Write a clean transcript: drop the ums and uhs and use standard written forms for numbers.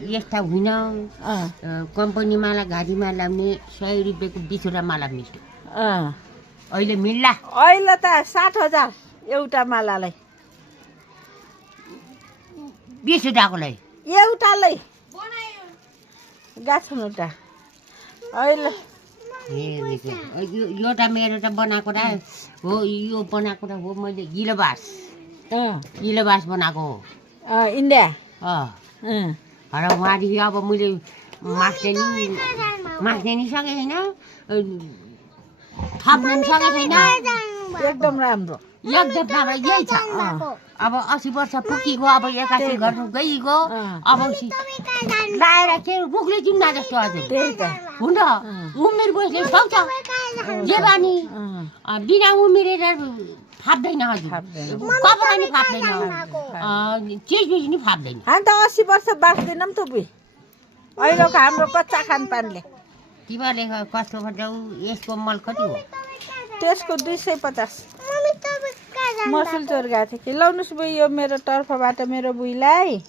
यस्ता होइन अँ कम्पनी माला घाँटीमा लाउने 100 रुपियाँको 20वटा माला मिल्थ्यो अँ अहिले मिल्ला अहिले त 60,000 एउटा मालालाई 20वटाकोलाई एउटालाई गाछौँ एउटा अहिले एउटा मेरो त बनाएको र हो यो बनाएको र हो मैले गिलोबास बनाएको हो इन्डिया र उहाँदेखि अब मैले मास्ने नि सकेको छैन थप्न नि सकेको छैन एकदम राम्रो एकदम राम्रो यही छ अब 80 वर्ष पुगेको अब 81 गर्नु गइगयो अब लाएर चाहिँ रुखले चिन्ना जस्तो हजुर त्यही त हुन्छ उमेर बसेर सक्छ जेबानी बिना उमेरेर फाप्दैन हजुर कपडा नि फाप्दैन चिजबिज नि फाप्दैन हामी त 80 वर्ष बाँच्दैनौँ त बुई अहिलेको हाम्रो कच्चा खानपानले तिमीहरूले कस्तो गर्छौ यसको मल कति हो त्यसको 250 म सिलचर गएको थिएँ कि लाउनुहोस् बुई यो मेरो तर्फबाट मेरो बुईलाई